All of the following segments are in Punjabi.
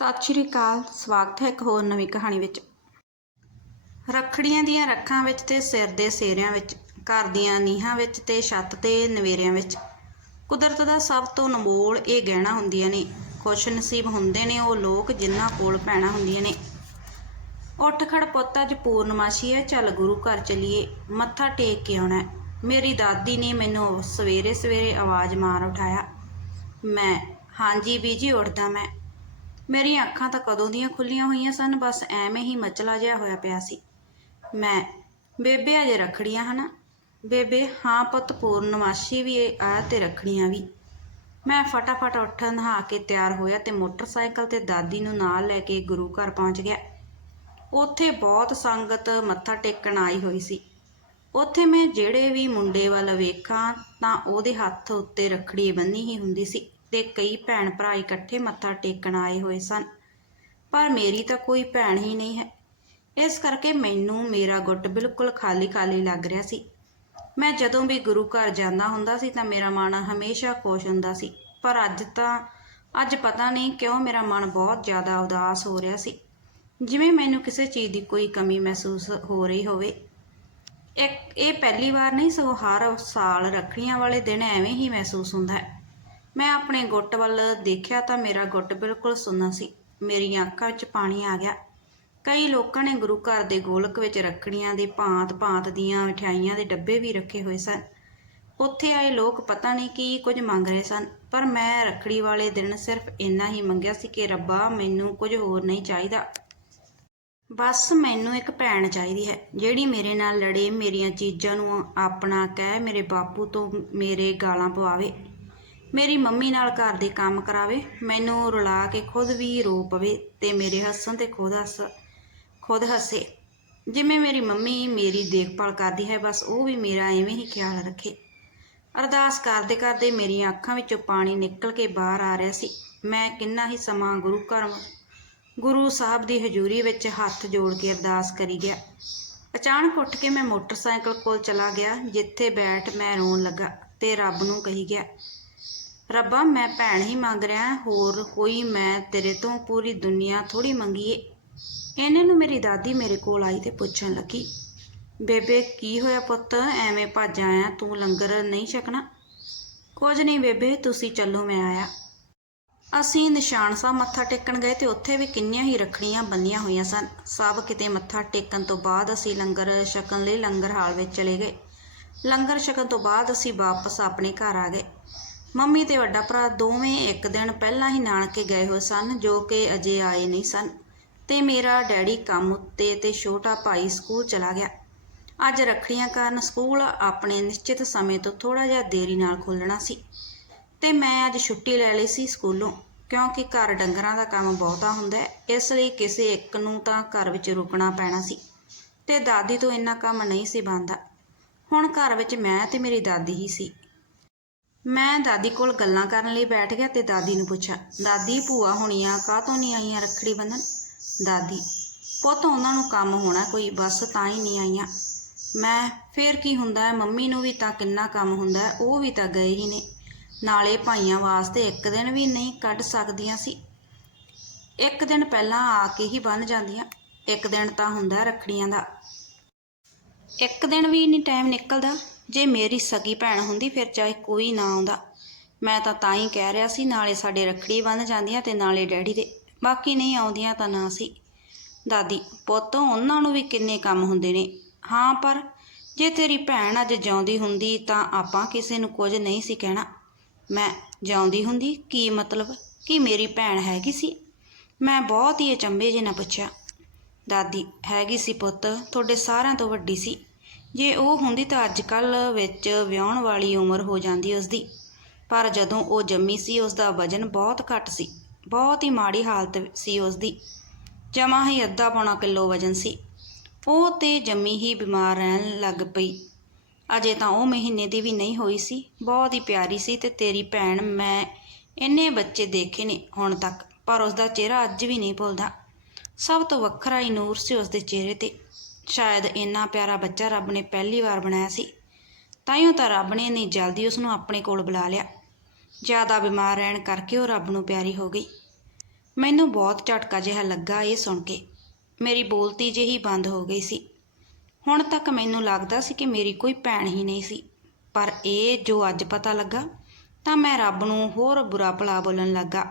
ਸਤਿ ਸ਼੍ਰੀ ਅਕਾਲ, ਸਵਾਗਤ ਹੈ ਇੱਕ ਹੋਰ ਨਵੀਂ ਕਹਾਣੀ ਵਿੱਚ। ਰੱਖੜੀਆਂ ਦੀਆਂ ਰੱਖਾਂ ਵਿੱਚ ਤੇ ਸਿਰ ਦੇ ਸੇਰਿਆਂ ਵਿੱਚ, ਘਰ ਦੀਆਂ ਨੀਹਾਂ ਵਿੱਚ ਤੇ ਛੱਤ ਤੇ ਨਵੇਰਿਆਂ ਵਿੱਚ। ਕੁਦਰਤ ਦਾ ਸਭ ਤੋਂ ਅਨਮੋਲ ਇਹ ਗਹਿਣਾ ਹੁੰਦੀਆਂ ਨੇ। ਖੁਸ਼ ਨਸੀਬ ਹੁੰਦੇ ਨੇ ਉਹ ਲੋਕ ਜਿਨ੍ਹਾਂ ਕੋਲ ਭੈਣਾਂ ਹੁੰਦੀਆਂ ਨੇ। ਉੱਠ ਖੜ ਪੁੱਤ, ਅੱਜ ਪੂਰਨਮਾਸ਼ੀ ਹੈ, ਚੱਲ ਗੁਰੂ ਘਰ ਚਲੀਏ। ਮੱਥਾ ਟੇਕ ਕੇ ਆਉਣਾ ਮੇਰੀ ਦਾਦੀ ਨੇ ਮੈਨੂੰ ਸਵੇਰੇ ਸਵੇਰੇ ਆਵਾਜ਼ ਮਾਰ ਉਠਾਇਆ। ਮੈਂ, ਹਾਂਜੀ ਬੀਜੀ, ਉੱਠਦਾ ਮੈਂ। ਮੇਰੀਆਂ ਅੱਖਾਂ ਤਾਂ ਕਦੋਂ ਦੀਆਂ ਖੁੱਲੀਆਂ ਹੋਈਆਂ ਸਨ, ਬਸ ਐਵੇਂ ਹੀ ਮਚਲਾ ਜਿਹਾ ਹੋਇਆ ਪਿਆ ਸੀ। ਮੈਂ, ਬੇਬੇ ਅਜੇ ਰੱਖੜੀਆਂ ਹਨਾ। ਬੇਬੇ, ਹਾਂ ਪੁੱਤ, ਪੂਰਨਮਾਸ਼ੀ ਵੀ ਆ ਤੇ ਰੱਖੜੀਆਂ ਵੀ। ਮੈਂ ਫਟਾਫਟ ਉੱਠ ਨਹਾ ਕੇ ਤਿਆਰ ਹੋਇਆ ਤੇ ਮੋਟਰਸਾਈਕਲ ਤੇ ਦਾਦੀ ਨੂੰ ਨਾਲ ਲੈ ਕੇ ਗੁਰੂ ਘਰ ਪਹੁੰਚ ਗਿਆ। ਉੱਥੇ ਬਹੁਤ ਸੰਗਤ, ਮੱਥਾ ਟੇਕਣ ਆਈ ਹੋਈ ਸੀ। ਉੱਥੇ ਮੈਂ ਜਿਹੜੇ ਵੀ ਮੁੰਡੇ ਵੱਲ ਵੇਖਾਂ, ਤਾਂ ਉਹਦੇ ਹੱਥ ਉੱਤੇ ਰੱਖੜੀ ਬੰਨੀ ਹੀ ਹੁੰਦੀ ਸੀ। ਦੇ ਕਈ ਭੈਣ ਭਰਾ ਇਕੱਠੇ ਮੱਥਾ ਟੇਕਣ ਆਏ ਹੋਏ ਸਨ। ਪਰ ਮੇਰੀ ਤਾਂ ਕੋਈ ਭੈਣ ਹੀ ਨਹੀਂ ਹੈ। ਇਸ ਕਰਕੇ ਮੈਨੂੰ ਮੇਰਾ ਗੁੱਟ ਬਿਲਕੁਲ ਖਾਲੀ ਖਾਲੀ ਲੱਗ ਰਿਹਾ ਸੀ। ਮੈਂ ਜਦੋਂ ਵੀ ਗੁਰੂ ਘਰ ਜਾਂਦਾ ਹੁੰਦਾ ਸੀ ਤਾਂ ਮੇਰਾ ਮਨ ਹਮੇਸ਼ਾ ਖੁਸ਼ ਹੁੰਦਾ ਸੀ। ਪਰ ਅੱਜ ਤਾਂ, ਅੱਜ ਪਤਾ ਨਹੀਂ ਕਿਉਂ ਮੇਰਾ ਮਨ ਬਹੁਤ ਜ਼ਿਆਦਾ ਉਦਾਸ ਹੋ ਰਿਹਾ ਸੀ। ਜਿਵੇਂ ਮੈਨੂੰ ਕਿਸੇ ਚੀਜ਼ ਦੀ ਕੋਈ ਕਮੀ ਮਹਿਸੂਸ ਹੋ ਰਹੀ ਹੋਵੇ। ਇੱਕ, ਇਹ ਪਹਿਲੀ ਵਾਰ ਨਹੀਂ, ਸਗੋਂ ਹਰ ਸਾਲ ਰੱਖੜੀਆਂ ਵਾਲੇ ਦਿਨ ਐਵੇਂ ਹੀ ਮਹਿਸੂਸ ਹੁੰਦਾ ਹੈ। ਮੈਂ ਆਪਣੇ ਗੁੱਟ ਵੱਲ ਦੇਖਿਆ ਤਾਂ ਮੇਰਾ ਗੁੱਟ ਬਿਲਕੁਲ ਸੁੰਨਾ ਸੀ। ਮੇਰੀਆਂ ਅੱਖਾਂ ਵਿੱਚ ਪਾਣੀ ਆ ਗਿਆ। ਕਈ ਲੋਕਾਂ ਨੇ ਗੁਰੂ ਘਰ ਦੇ ਗੋਲਕ ਵਿੱਚ ਰੱਖੜੀਆਂ ਦੇ ਭਾਂਤ-ਭਾਂਤ ਦੀਆਂ ਮਠਿਆਈਆਂ ਦੇ ਡੱਬੇ ਵੀ ਰੱਖੇ ਹੋਏ ਸਨ। ਉੱਥੇ ਆਏ ਲੋਕ ਪਤਾ ਨਹੀਂ ਕੀ ਕੁਝ ਮੰਗ ਰਹੇ ਸਨ, ਪਰ ਮੈਂ ਰੱਖੜੀ ਵਾਲੇ ਦਿਨ ਸਿਰਫ ਇੰਨਾ ਹੀ ਮੰਗਿਆ ਸੀ ਕਿ ਰੱਬਾ ਮੈਨੂੰ ਕੁਝ ਹੋਰ ਨਹੀਂ ਚਾਹੀਦਾ। ਬਸ ਮੈਨੂੰ ਇੱਕ ਭੈਣ ਚਾਹੀਦੀ ਹੈ, ਜਿਹੜੀ ਮੇਰੇ ਨਾਲ ਲੜੇ, ਮੇਰੀਆਂ ਚੀਜ਼ਾਂ ਨੂੰ ਆਪਣਾ ਕਹਿ, ਮੇਰੇ ਬਾਪੂ ਤੋਂ ਮੇਰੇ ਗਾਲਾਂ ਪਵਾਵੇ। ਮੇਰੀ ਮੰਮੀ ਨਾਲ ਘਰ ਦੇ ਕੰਮ ਕਰਾਵੇ, ਮੈਨੂੰ ਰੁਲਾ ਕੇ ਖੁਦ ਵੀ ਰੋ ਪਵੇ ਤੇ ਮੇਰੇ ਹੱਸਣ ਤੇ ਖੁਦ ਹੱਸ, ਖੁਦ ਹੱਸੇ। ਜਿਵੇਂ ਮੇਰੀ ਮੰਮੀ ਮੇਰੀ ਦੇਖਭਾਲ ਕਰਦੀ ਹੈ, ਬਸ ਉਹ ਵੀ ਮੇਰਾ ਐਵੇਂ ਹੀ ਖਿਆਲ ਰੱਖੇ। ਅਰਦਾਸ ਕਰਦੇ ਕਰਦੇ ਮੇਰੀਆਂ ਅੱਖਾਂ ਵਿੱਚੋਂ ਪਾਣੀ ਨਿਕਲ ਕੇ ਬਾਹਰ ਆ ਰਿਹਾ ਸੀ। ਮੈਂ ਕਿੰਨਾ ਹੀ ਸਮਾਂ ਗੁਰੂ ਘਰ, ਗੁਰੂ ਸਾਹਿਬ ਦੀ ਹਜ਼ੂਰੀ ਵਿੱਚ ਹੱਥ ਜੋੜ ਕੇ ਅਰਦਾਸ ਕਰੀ ਗਿਆ। ਅਚਾਨਕ ਉੱਠ ਕੇ ਮੈਂ ਮੋਟਰਸਾਈਕਲ ਕੋਲ ਚਲਾ ਗਿਆ, ਜਿੱਥੇ ਬੈਠ ਮੈਂ ਰੋਣ ਲੱਗਾ ਤੇ ਰੱਬ ਨੂੰ ਕਹੀ ਗਿਆ ਰੱਬਾ, ਮੈਂ ਭੈਣ ਹੀ ਮੰਗ ਰਿਹਾ ਹੋਰ ਕੋਈ ਮੈਂ ਤੇਰੇ ਤੋਂ ਪੂਰੀ ਦੁਨੀਆ ਥੋੜੀ ਮੰਗੀ ਏ ਇਹਨੇ ਨੂੰ ਮੇਰੀ ਦਾਦੀ ਮੇਰੇ ਕੋਲ ਆਈ ਤੇ ਪੁੱਛਣ ਲੱਗੀ, ਬੇਬੇ, ਕੀ ਹੋਇਆ ਪੁੱਤ? ਐਵੇਂ ਭੱਜ ਆਇਆ, ਤੂੰ ਲੰਗਰ ਨਹੀਂ ਛਕਣਾ? ਕੁਝ ਨਹੀਂ ਬੇਬੇ, ਤੁਸੀਂ ਚੱਲੋ, ਮੈਂ ਆਇਆ। ਅਸੀਂ ਨਿਸ਼ਾਨ ਸਾਹਿਬ ਮੱਥਾ ਟੇਕਣ ਗਏ ਤੇ ਉੱਥੇ ਵੀ ਕਿੰਨੀਆਂ ਹੀ ਰੱਖੜੀਆਂ ਬੰਨੀਆਂ ਹੋਈਆਂ ਸਨ। ਸਭ ਕਿਤੇ ਮੱਥਾ ਟੇਕਣ ਤੋਂ ਬਾਅਦ ਅਸੀਂ ਲੰਗਰ ਛਕਣ ਲਈ ਲੰਗਰ ਹਾਲ ਵਿੱਚ ਚਲੇ ਗਏ। ਲੰਗਰ ਛਕਣ ਤੋਂ ਬਾਅਦ ਅਸੀਂ ਵਾਪਸ ਆਪਣੇ ਘਰ ਆ ਗਏ। ਮੰਮੀ ਤੇ ਵੱਡਾ ਭਰਾ ਦੋਵੇਂ ਇੱਕ ਦਿਨ ਪਹਿਲਾਂ ਹੀ ਨਾਨਕੇ ਗਏ ਹੋਏ ਸਨ, ਜੋ ਕਿ ਅਜੇ ਆਏ ਨਹੀਂ ਸਨ। ਤੇ ਮੇਰਾ ਡੈਡੀ ਕੰਮ ਉੱਤੇ ਤੇ ਛੋਟਾ ਭਾਈ ਸਕੂਲ ਚਲਾ ਗਿਆ। ਅੱਜ ਰੱਖੜੀਆਂ ਕਾਰਨ ਸਕੂਲ ਆਪਣੇ ਨਿਸ਼ਚਿਤ ਸਮੇਂ ਤੋਂ ਥੋੜਾ ਜਿਹਾ ਦੇਰੀ ਨਾਲ ਖੁੱਲਣਾ ਸੀ। ਤੇ ਮੈਂ ਅੱਜ ਛੁੱਟੀ ਲੈ ਲਈ ਸੀ ਸਕੂਲੋਂ, ਕਿਉਂਕਿ ਘਰ ਡੰਗਰਾਂ ਦਾ ਕੰਮ ਬਹੁਤਾ ਹੁੰਦਾ ਇਸ ਲਈ ਕਿਸੇ ਇੱਕ ਨੂੰ ਤਾਂ ਘਰ ਵਿੱਚ ਰੁਕਣਾ ਪੈਣਾ ਸੀ। ਤੇ ਦਾਦੀ ਤੋਂ ਇੰਨਾ ਕੰਮ ਨਹੀਂ ਸੀ ਬਣਦਾ। ਹੁਣ ਘਰ ਵਿੱਚ ਮੈਂ ਤੇ ਮੇਰੀ ਦਾਦੀ ਹੀ ਸੀ। ਮੈਂ ਦਾਦੀ ਕੋਲ ਗੱਲਾਂ ਕਰਨ ਲਈ ਬੈਠ ਗਿਆ ਤੇ ਦਾਦੀ ਨੂੰ ਪੁੱਛਿਆ, ਦਾਦੀ, ਭੂਆ ਹੁਣੀਆਂ ਕਾਹਤੋਂ ਨਹੀਂ ਆਈਆਂ ਰੱਖੜੀ ਬੰਨਣ ਦਾਦੀ, ਪੁੱਤ, ਉਹਨਾਂ ਨੂੰ ਕੰਮ ਹੋਣਾ ਕੋਈ, ਬਸ ਤਾਂ ਹੀ ਨਹੀਂ ਆਈਆਂ। ਮੈਂ, ਫੇਰ ਕੀ ਹੁੰਦਾ ਹੈ, ਮੰਮੀ ਨੂੰ ਵੀ ਤਾਂ ਕਿੰਨਾ ਕੰਮ ਹੁੰਦਾ ਹੈ, ਉਹ ਵੀ ਤਾਂ ਗਏ ਹੀ ਨੇ। ਨਾਲੇ ਭਾਈਆਂ ਵਾਸਤੇ ਇੱਕ ਦਿਨ ਵੀ ਨਹੀਂ ਕੱਢ ਸਕਦੀਆਂ ਸੀ। ਇੱਕ ਦਿਨ ਪਹਿਲਾਂ ਆ ਕੇ ਹੀ ਬੰਨ ਜਾਂਦੀਆਂ, ਇੱਕ ਦਿਨ ਤਾਂ ਹੁੰਦਾ ਰੱਖੜੀਆਂ ਦਾ। ਇੱਕ ਦਿਨ ਵੀ ਨਹੀਂ ਟਾਈਮ ਨਿਕਲਦਾ। ਜੇ ਮੇਰੀ ਸਗੀ ਭੈਣ ਹੁੰਦੀ, ਫਿਰ ਚਾਹੇ ਕੋਈ ਨਾ ਆਉਂਦਾ। ਮੈਂ ਤਾਂ ਤਾਂ ਹੀ ਕਹਿ ਰਿਹਾ ਸੀ, ਨਾਲੇ ਸਾਡੇ ਰੱਖੜੀ ਬੰਨ ਜਾਂਦੀਆਂ ਤੇ ਨਾਲੇ ਡੈਡੀ ਦੇ। ਬਾਕੀ ਨਹੀਂ ਆਉਂਦੀਆਂ ਤਾਂ ਨਾ ਸੀ। ਦਾਦੀ, ਪੁੱਤ ਉਹਨਾਂ ਨੂੰ ਵੀ ਕਿੰਨੇ ਕੰਮ ਹੁੰਦੇ ਨੇ। ਹਾਂ, ਪਰ ਜੇ ਤੇਰੀ ਭੈਣ ਅੱਜ ਜਿਉਂਦੀ ਹੁੰਦੀ ਤਾਂ ਆਪਾਂ ਕਿਸੇ ਨੂੰ ਕੁਝ ਨਹੀਂ ਸੀ ਕਹਿਣਾ। ਮੈਂ ਜਿਉਂਦੀ ਹੁੰਦੀ, ਕੀ ਮਤਲਬ? ਕਿ ਮੇਰੀ ਭੈਣ ਹੈਗੀ ਸੀ? ਮੈਂ ਬਹੁਤ ਹੀ ਅਚੰਭੇ ਜਿਹੇ ਨਾਲ ਪੁੱਛਿਆ। ਦਾਦੀ, ਹੈਗੀ ਸੀ ਪੁੱਤ, ਤੁਹਾਡੇ ਸਾਰਿਆਂ ਤੋਂ ਵੱਡੀ ਸੀ। ਜੇ ਉਹ ਹੁੰਦੀ ਤਾਂ ਅੱਜ ਕੱਲ ਵਿੱਚ ਵਿਆਹਣ ਵਾਲੀ ਉਮਰ ਹੋ ਜਾਂਦੀ ਉਸਦੀ। ਪਰ ਜਦੋਂ ਉਹ ਜੰਮੀ ਸੀ ਉਸ ਦਾ ਵਜਨ ਬਹੁਤ ਘੱਟ ਸੀ। ਬਹੁਤ ਹੀ ਮਾੜੀ ਹਾਲਤ ਸੀ ਉਸਦੀ। ਜਮਾ ਹੀ ਅੱਧਾ ਪੌਣਾ ਕਿਲੋ ਵਜਨ ਸੀ। ਉਹ ਤੇ ਜੰਮੀ ਹੀ ਬਿਮਾਰ ਰਹਿਣ ਲੱਗ ਪਈ। ਅਜੇ ਤਾਂ ਉਹ ਮਹੀਨੇ ਦੀ ਵੀ ਨਹੀਂ ਹੋਈ ਸੀ। ਬਹੁਤ ਹੀ ਪਿਆਰੀ ਸੀ ਤੇ ਤੇਰੀ ਭੈਣ ਮੈਂ ਇੰਨੇ ਬੱਚੇ ਦੇਖੇ ਨੇ ਹੁਣ ਤੱਕ, ਪਰ ਉਸ ਦਾ ਚਿਹਰਾ ਅੱਜ ਵੀ ਨਹੀਂ ਭੁੱਲਦਾ। ਸਭ ਤੋਂ ਵੱਖਰਾ ਹੀ ਨੂਰ ਸੀ ਉਸ ਦੇ ਚਿਹਰੇ ਤੇ। ਸ਼ਾਇਦ ਇੰਨਾ ਪਿਆਰਾ ਬੱਚਾ ਰੱਬ ਨੇ ਪਹਿਲੀ ਵਾਰ ਬਣਾਇਆ ਸੀ ਤਾਈਓ ਤਾਂ ਰੱਬ ਨੇ ਇੰਨੀ ਜਲਦੀ ਉਸ ਨੂੰ ਆਪਣੇ ਕੋਲ ਬੁਲਾ ਲਿਆ। ਜ਼ਿਆਦਾ ਬਿਮਾਰ ਰਹਿਣ ਕਰਕੇ ਉਹ ਰੱਬ ਨੂੰ ਪਿਆਰੀ ਹੋ ਗਈ। ਮੈਨੂੰ ਬਹੁਤ ਝਟਕਾ ਜਿਹਾ ਲੱਗਾ ਇਹ ਸੁਣ ਕੇ। ਮੇਰੀ ਬੋਲਤੀ ਜਿਹੀ ਬੰਦ ਹੋ ਗਈ ਸੀ। ਹੁਣ ਤੱਕ ਮੈਨੂੰ ਲੱਗਦਾ ਸੀ ਕਿ ਮੇਰੀ ਕੋਈ ਭੈਣ ਹੀ ਨਹੀਂ ਸੀ। ਪਰ ਇਹ ਜੋ ਅੱਜ ਪਤਾ ਲੱਗਾ, ਤਾਂ ਮੈਂ ਰੱਬ ਨੂੰ ਹੋਰ ਬੁਰਾ ਭਲਾ ਬੋਲਣ ਲੱਗਾ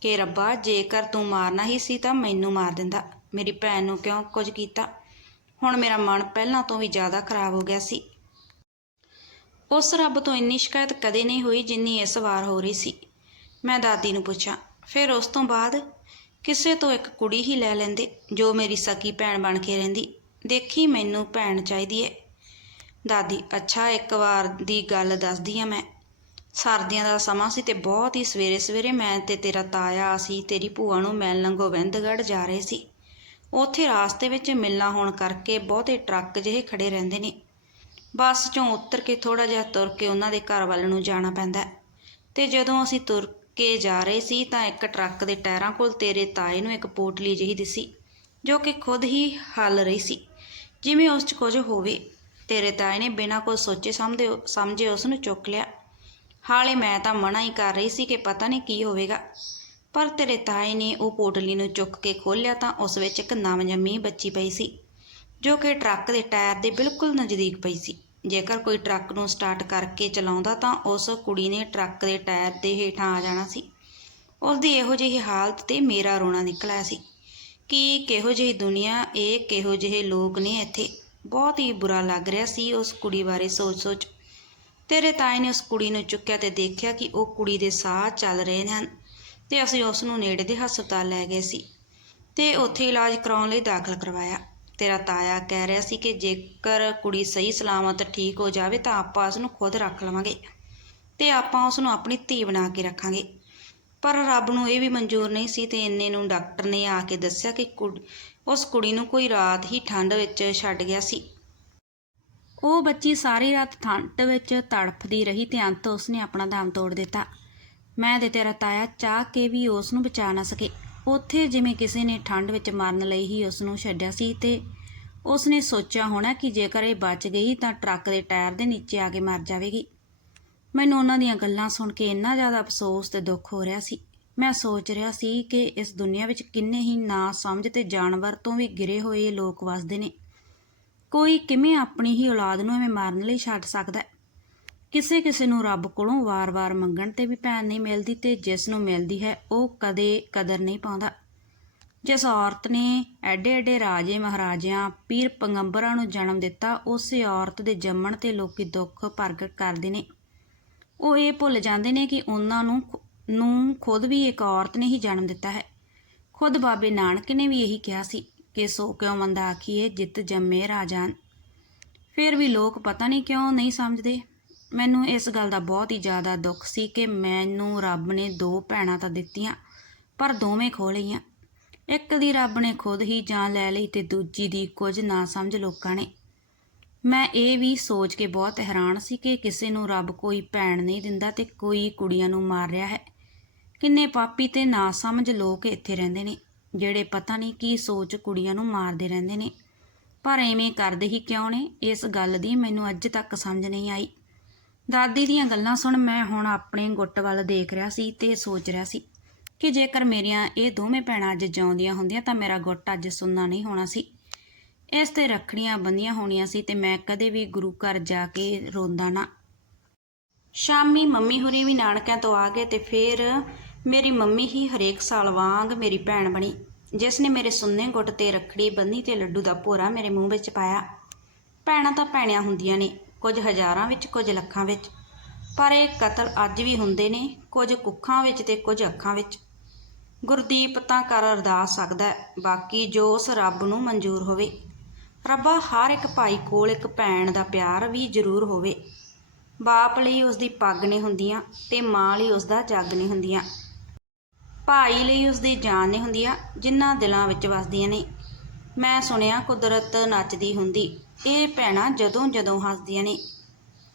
ਕਿ ਰੱਬਾ, ਜੇਕਰ ਤੂੰ ਮਾਰਨਾ ਹੀ ਸੀ ਤਾਂ ਮੈਨੂੰ ਮਾਰ ਦਿੰਦਾ। ਮੇਰੀ ਭੈਣ ਨੂੰ ਕਿਉਂ ਕੁਝ ਕੀਤਾ? ਹੁਣ ਮੇਰਾ ਮਨ ਪਹਿਲਾਂ ਤੋਂ ਵੀ ਜ਼ਿਆਦਾ ਖਰਾਬ ਹੋ ਗਿਆ ਸੀ। ਉਸ ਰੱਬ ਤੋਂ ਇੰਨੀ ਸ਼ਿਕਾਇਤ ਕਦੇ ਨਹੀਂ ਹੋਈ ਜਿੰਨੀ ਇਸ ਵਾਰ ਹੋ ਰਹੀ ਸੀ। ਮੈਂ ਦਾਦੀ ਨੂੰ ਪੁੱਛਿਆ, ਫਿਰ ਉਸ ਤੋਂ ਬਾਅਦ ਕਿਸੇ ਤੋਂ ਇੱਕ ਕੁੜੀ ਹੀ ਲੈ ਲੈਂਦੇ, ਜੋ ਮੇਰੀ ਸਕੀ ਭੈਣ ਬਣ ਕੇ ਰਹਿੰਦੀ? ਦੇਖੀ ਮੈਨੂੰ ਭੈਣ ਚਾਹੀਦੀ ਏ। ਦਾਦੀ, ਅੱਛਾ, ਇੱਕ ਵਾਰ ਦੀ ਗੱਲ ਦੱਸਦੀ ਆ ਮੈਂ। ਸਰਦੀਆਂ ਦਾ ਸਮਾਂ ਸੀ ਤੇ ਬਹੁਤ ਹੀ ਸਵੇਰੇ ਸਵੇਰੇ ਮੈਂ ਤੇ ਤੇਰਾ ਤਾਇਆ, ਅਸੀਂ, ਤੇਰੀ ਭੂਆ ਨੂੰ ਮਿਲਣ ਗੋਬਿੰਦਗੜ੍ਹ ਜਾ ਰਹੇ ਸੀ। ਉੱਥੇ ਰਾਸਤੇ ਵਿੱਚ ਮਿਲਣਾ ਹੋਣ ਕਰਕੇ ਬਹੁਤੇ ਟਰੱਕ ਜਿਹੇ ਖੜੇ ਰਹਿੰਦੇ ਨੇ। ਬੱਸ ਚੋਂ ਉਤਰ ਕੇ ਥੋੜਾ ਜਿਹਾ ਤੁਰ ਕੇ ਉਹਨਾਂ ਦੇ ਘਰ ਵੱਲ ਨੂੰ ਜਾਣਾ ਪੈਂਦਾ ਹੈ। ਤੇ ਜਦੋਂ ਅਸੀਂ ਤੁਰ ਕੇ ਜਾ ਰਹੇ ਸੀ ਤਾਂ ਇੱਕ ਟਰੱਕ ਦੇ ਟਾਇਰਾਂ ਕੋਲ ਤੇਰੇ ਤਾਏ ਨੂੰ ਇੱਕ ਪੋਟਲੀ ਜਿਹੀ ਦਿਸੀ, ਜੋ ਕਿ ਖੁਦ ਹੀ ਹੱਲ ਰਹੀ ਸੀ। ਜਿਵੇਂ ਉਸ 'ਚ ਕੁਝ ਹੋਵੇ, ਤੇਰੇ ਤਾਏ ਨੇ ਬਿਨਾਂ ਕੁਝ ਸੋਚੇ ਸਮਝੇ ਸਮਝੇ ਉਸ ਨੂੰ ਚੁੱਕ ਲਿਆ। ਹਾਲੇ ਮੈਂ ਤਾਂ ਮਨਾ ਹੀ ਕਰ ਰਹੀ ਸੀ ਕਿ ਪਤਾ ਨਹੀਂ ਕੀ ਹੋਵੇਗਾ। ਪਰ ਤੇਰੇ ਤਾਏ ਨੇ ਉਹ ਪੋਟਲੀ ਨੂੰ ਚੁੱਕ ਕੇ ਖੋਲ੍ਹਿਆ ਤਾਂ ਉਸ ਵਿੱਚ ਇੱਕ ਨਵਜੰਮੀ ਬੱਚੀ ਪਈ ਸੀ, ਜੋ ਕਿ ਟਰੱਕ ਦੇ ਟਾਇਰ ਦੇ ਬਿਲਕੁਲ ਨਜ਼ਦੀਕ ਪਈ ਸੀ। ਜੇਕਰ ਕੋਈ ਟਰੱਕ ਨੂੰ ਸਟਾਰਟ ਕਰਕੇ ਚਲਾਉਂਦਾ ਤਾਂ ਉਸ ਕੁੜੀ ਨੇ ਟਰੱਕ ਦੇ ਟਾਇਰ ਦੇ ਹੇਠਾਂ ਆ ਜਾਣਾ ਸੀ। ਉਸ ਦੀ ਇਹੋ ਜਿਹੀ ਹਾਲਤ ਤੇ ਮੇਰਾ ਰੋਣਾ ਨਿਕਲਿਆ ਸੀ ਕਿ ਕਿਹੋ ਜਿਹੀ ਦੁਨੀਆ, ਇਹ ਕਿਹੋ ਜਿਹੇ ਲੋਕ ਨੇ ਇੱਥੇ। ਬਹੁਤ ਹੀ ਬੁਰਾ ਲੱਗ ਰਿਹਾ ਸੀ ਉਸ ਕੁੜੀ ਬਾਰੇ ਸੋਚ-ਸੋਚ। ਤੇਰੇ ਤਾਏ ਨੇ ਉਸ ਕੁੜੀ ਨੂੰ ਚੁੱਕਿਆ ਤੇ ਦੇਖਿਆ ਕਿ ਉਹ ਕੁੜੀ ਦੇ ਸਾਹ ਚੱਲ ਰਹੇ ਹਨ। ਤੇ ਅਸੀਂ ਉਸ ਨੂੰ ਨੇੜੇ ਦੇ ਹਸਪਤਾਲ ਲੈ ਗਏ ਸੀ ਤੇ ਉੱਥੇ ਇਲਾਜ ਕਰਾਉਣ ਲਈ ਦਾਖਲ ਕਰਵਾਇਆ। ਤੇਰਾ ਤਾਇਆ ਕਹਿ ਰਿਹਾ ਸੀ ਕਿ ਜੇਕਰ ਕੁੜੀ ਸਹੀ ਸਲਾਮਤ ਠੀਕ ਹੋ ਜਾਵੇ ਤਾਂ ਆਪਾਂ ਉਸ ਨੂੰ ਖੁਦ ਰੱਖ ਲਵਾਂਗੇ ਤੇ ਆਪਾਂ ਉਸ ਨੂੰ ਆਪਣੀ ਧੀ ਬਣਾ ਕੇ ਰੱਖਾਂਗੇ। ਪਰ ਰੱਬ ਨੂੰ ਇਹ ਵੀ ਮਨਜ਼ੂਰ ਨਹੀਂ ਸੀ ਤੇ ਇੰਨੇ ਨੂੰ ਡਾਕਟਰ ਨੇ ਆ ਕੇ ਦੱਸਿਆ ਕਿ ਕੁੜ- ਉਸ ਕੁੜੀ ਨੂੰ ਕੋਈ ਰਾਤ ਹੀ ਠੰਡ ਵਿੱਚ ਛੱਡ ਗਿਆ ਸੀ। ਉਹ ਬੱਚੀ ਸਾਰੀ ਰਾਤ ਠੰਡ ਵਿੱਚ ਤੜਫਦੀ ਰਹੀ ਤੇ ਅੰਤ ਉਸਨੇ ਆਪਣਾ ਦਮ ਤੋੜ ਦਿੱਤਾ। ਮੈਂ ਤੇ ਤੇਰਾ ਤਾਇਆ ਚਾਹ ਕੇ ਵੀ ਉਸ ਨੂੰ ਬਚਾ ਨਾ ਸਕੇ। ਉੱਥੇ ਜਿਵੇਂ ਕਿਸੇ ਨੇ ਠੰਡ ਵਿੱਚ ਮਰਨ ਲਈ ਹੀ ਉਸ ਨੂੰ ਛੱਡਿਆ ਸੀ ਤੇ ਉਸਨੇ ਸੋਚਿਆ ਹੋਣਾ ਕਿ ਜੇਕਰ ਇਹ ਬਚ ਗਈ ਤਾਂ ਟਰੱਕ ਦੇ ਟਾਇਰ ਦੇ ਨੀਚੇ ਆ ਕੇ ਮਰ ਜਾਵੇਗੀ। ਮੈਨੂੰ ਉਹਨਾਂ ਦੀਆਂ ਗੱਲਾਂ ਸੁਣ ਕੇ ਇੰਨਾ ਜ਼ਿਆਦਾ ਅਫਸੋਸ ਤੇ ਦੁੱਖ ਹੋ ਰਿਹਾ ਸੀ। ਮੈਂ ਸੋਚ ਰਿਹਾ ਸੀ ਕਿ ਇਸ ਦੁਨੀਆ ਵਿੱਚ ਕਿੰਨੇ ਹੀ ਨਾ ਸਮਝ ਤੇ ਜਾਨਵਰ ਤੋਂ ਵੀ ਗਿਰੇ ਹੋਏ ਲੋਕ ਵਸਦੇ ਨੇ। ਕੋਈ ਕਿਵੇਂ ਆਪਣੀ ਹੀ ਔਲਾਦ ਨੂੰ ਐਵੇਂ ਮਾਰਨ ਲਈ ਛੱਡ ਸਕਦਾ ਹੈ? ਕਿਸੇ ਕਿਸੇ ਨੂੰ ਰੱਬ ਕੋਲੋਂ ਵਾਰ-ਵਾਰ ਮੰਗਣ ਤੇ ਵੀ ਭੈਣ ਨਹੀਂ ਮਿਲਦੀ ਤੇ ਜਿਸ ਨੂੰ ਮਿਲਦੀ ਹੈ, ਉਹ ਕਦੇ ਕਦਰ ਨਹੀਂ ਪਾਉਂਦਾ। ਜਿਸ ਔਰਤ ਨੇ ਐਡੇ ਐਡੇ ਰਾਜੇ ਮਹਾਰਾਜਿਆਂ, ਪੀਰ ਪੰਗੰਬਰਾਂ ਨੂੰ ਜਨਮ ਦਿੱਤਾ, ਉਸੇ ਔਰਤ ਦੇ ਜੰਮਣ ਤੇ ਲੋਕੀ ਦੁੱਖ ਪ੍ਰਗਟ ਕਰਦੇ ਨੇ। ਉਹ ਇਹ ਭੁੱਲ ਜਾਂਦੇ ਨੇ ਕਿ ਉਹਨਾਂ ਨੂੰ ਨੂੰ ਖੁਦ ਵੀ ਇੱਕ ਔਰਤ ਨੇ ਹੀ ਜਨਮ ਦਿੱਤਾ ਹੈ। ਖੁਦ ਬਾਬੇ ਨਾਨਕ ਨੇ ਵੀ ਇਹੀ ਕਿਹਾ ਸੀ ਕਿ ਸੋ ਕਿਉ ਮੰਦਾ ਆਖੀਏ ਜਿੱਤ ਜੰਮੇ ਰਾਜਾਨ ਫਿਰ ਵੀ ਲੋਕ ਪਤਾ ਨਹੀਂ ਕਿਉਂ ਨਹੀਂ ਸਮਝਦੇ। ਮੈਨੂੰ ਇਸ ਗੱਲ ਦਾ ਬਹੁਤ ਹੀ ਜ਼ਿਆਦਾ ਦੁੱਖ ਸੀ ਕਿ ਮੈਨੂੰ ਰੱਬ ਨੇ ਦੋ ਭੈਣਾਂ ਤਾਂ ਦਿੱਤੀਆਂ, ਪਰ ਦੋਵੇਂ ਖੋਹ ਲਈਆਂ। ਇੱਕ ਦੀ ਰੱਬ ਨੇ ਖੁਦ ਹੀ ਜਾਨ ਲੈ ਲਈ ਤੇ ਦੂਜੀ ਦੀ ਕੁਝ ਨਾ ਸਮਝ ਲੋਕਾਂ ਨੇ। ਮੈਂ ਇਹ ਵੀ ਸੋਚ ਕੇ ਬਹੁਤ ਹੈਰਾਨ ਸੀ ਕਿ ਕਿਸੇ ਨੂੰ ਰੱਬ ਕੋਈ ਭੈਣ ਨਹੀਂ ਦਿੰਦਾ ਤੇ ਕੋਈ ਕੁੜੀਆਂ ਨੂੰ ਮਾਰ ਰਿਹਾ ਹੈ। ਕਿੰਨੇ ਪਾਪੀ ਤੇ ਨਾ ਸਮਝ ਲੋਕ ਇੱਥੇ ਰਹਿੰਦੇ ਨੇ, ਜਿਹੜੇ ਪਤਾ ਨਹੀਂ ਕੀ ਸੋਚ ਕੁੜੀਆਂ ਨੂੰ ਮਾਰਦੇ ਰਹਿੰਦੇ ਨੇ। ਪਰ ਐਵੇਂ ਕਰਦੇ ਹੀ ਕਿਉਂ ਨੇ? ਇਸ ਗੱਲ ਦੀ ਮੈਨੂੰ ਅੱਜ ਤੱਕ ਸਮਝ ਨਹੀਂ ਆਈ। ਦਾਦੀ ਦੀਆਂ ਗੱਲਾਂ ਸੁਣ ਮੈਂ ਹੁਣ ਆਪਣੇ ਗੁੱਟ ਵੱਲ ਦੇਖ ਰਿਹਾ ਸੀ ਤੇ ਸੋਚ ਰਿਹਾ ਸੀ ਕਿ ਜੇਕਰ ਮੇਰੀਆਂ ਇਹ ਦੋਵੇਂ ਭੈਣਾਂ ਅੱਜ ਜਿਉਂਦੀਆਂ ਹੁੰਦੀਆਂ ਤਾਂ ਮੇਰਾ ਗੁੱਟ ਅੱਜ ਸੁੰਨਾ ਨਹੀਂ ਹੋਣਾ ਸੀ। ਇਸ ਤੇ ਰੱਖੜੀਆਂ ਬੰਦੀਆਂ ਹੋਣੀਆਂ ਸੀ ਤੇ ਮੈਂ ਕਦੇ ਵੀ ਗੁਰੂ ਘਰ ਜਾ ਕੇ ਰੋਂਦਾ ਨਾ। ਸ਼ਾਮੀ ਮੰਮੀ ਹੁਰੀ ਵੀ ਨਾਨਕਿਆਂ ਤੋਂ ਆ ਗਏ ਤੇ ਫਿਰ ਮੇਰੀ ਮੰਮੀ ਹੀ ਹਰੇਕ ਸਾਲ ਵਾਂਗ ਮੇਰੀ ਭੈਣ ਬਣੀ, ਜਿਸ ਨੇ ਮੇਰੇ ਸੁੰਨੇ ਗੁੱਟ ਤੇ ਰੱਖੜੀ ਬੰਨੀ ਤੇ ਲੱਡੂ ਦਾ ਭੋਰਾ ਮੇਰੇ ਮੂੰਹ ਵਿੱਚ ਪਾਇਆ। ਭੈਣਾਂ ਤਾਂ ਭੈਣਿਆਂ ਹੁੰਦੀਆਂ ਨੇ। ਕੁਝ ਹਜ਼ਾਰਾਂ ਵਿੱਚ ਕੁਝ ਲੱਖਾਂ ਵਿੱਚ। ਪਰ ਇਹ ਕਤਲ ਅੱਜ ਵੀ ਹੁੰਦੇ ਨੇ ਕੁਝ ਕੁੱਖਾਂ ਵਿੱਚ ਤੇ ਕੁਝ ਅੱਖਾਂ ਵਿੱਚ। ਗੁਰਦੀਪ ਤਾਂ ਕਰ ਅਰਦਾਸ ਸਕਦਾ ਹੈ, ਬਾਕੀ ਜੋ ਉਸ ਰੱਬ ਨੂੰ ਮਨਜ਼ੂਰ ਹੋਵੇ। ਰੱਬਾ ਹਰ ਇੱਕ ਭਾਈ ਕੋਲ ਇੱਕ ਭੈਣ ਦਾ ਪਿਆਰ ਵੀ ਜ਼ਰੂਰ ਹੋਵੇ। ਬਾਪ ਲਈ ਉਸ ਦੀ ਪੱਗ ਨਹੀਂ ਹੁੰਦੀਆਂ ਤੇ ਮਾਂ ਲਈ ਉਸ ਦਾ ਜੱਗ ਨਹੀਂ ਹੁੰਦੀਆਂ। ਭਾਈ ਲਈ ਉਸ ਦੀ ਜਾਨ ਨਹੀਂ ਹੁੰਦੀਆਂ ਜਿਨ੍ਹਾਂ ਦਿਲਾਂ ਵਿੱਚ ਵਸਦੀਆਂ ਨੇ। ਮੈਂ ਸੁਣਿਆ ਕੁਦਰਤ ਨੱਚਦੀ ਹੁੰਦੀ ਇਹ ਭੈਣਾਂ ਜਦੋਂ ਜਦੋਂ ਹੱਸਦੀਆਂ ਨੇ,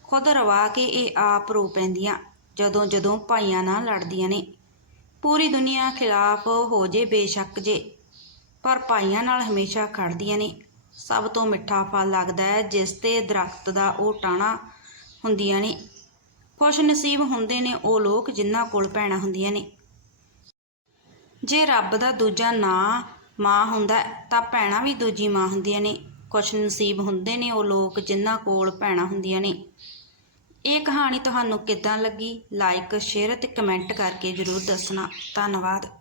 ਖੁਦ ਰਵਾ ਕੇ ਇਹ ਆਪ ਰੋ ਪੈਂਦੀਆਂ, ਜਦੋਂ ਜਦੋਂ ਭਾਈਆਂ ਨਾਲ ਲੜਦੀਆਂ ਨੇ। ਪੂਰੀ ਦੁਨੀਆ ਖਿਲਾਫ ਹੋ ਜੇ ਬੇਸ਼ੱਕ ਜੇ, ਪਰ ਭਾਈਆਂ ਨਾਲ ਹਮੇਸ਼ਾ ਖੜਦੀਆਂ ਨੇ। ਸਭ ਤੋਂ ਮਿੱਠਾ ਫਲ ਲੱਗਦਾ ਹੈ ਜਿਸ ਤੇ ਦਰਖਤ ਦਾ ਉਹ ਟਾਣਾ ਹੁੰਦੀਆਂ ਨੇ। ਖੁਸ਼ ਨਸੀਬ ਹੁੰਦੇ ਨੇ ਉਹ ਲੋਕ ਜਿਨ੍ਹਾਂ ਕੋਲ ਭੈਣਾਂ ਹੁੰਦੀਆਂ ਨੇ। ਜੇ ਰੱਬ ਦਾ ਦੂਜਾ ਨਾਂ ਮਾਂ ਹੁੰਦਾ ਤਾਂ ਭੈਣਾਂ ਵੀ ਦੂਜੀ ਮਾਂ ਹੁੰਦੀਆਂ ਨੇ। ਕੁਛ ਨਸੀਬ ਹੁੰਦੇ ਨੇ, ਉਹ ਲੋਕ ਜਿਨ੍ਹਾਂ ਕੋਲ ਭੈਣਾਂ ਹੁੰਦੀਆਂ ਨੇ। ਇਹ ਕਹਾਣੀ ਤੁਹਾਨੂੰ ਕਿੱਦਾਂ ਲੱਗੀ? ਲਾਈਕ ਸ਼ੇਅਰ ਅਤੇ ਕਮੈਂਟ ਕਰਕੇ ਜ਼ਰੂਰ ਦੱਸਣਾ। ਧੰਨਵਾਦ।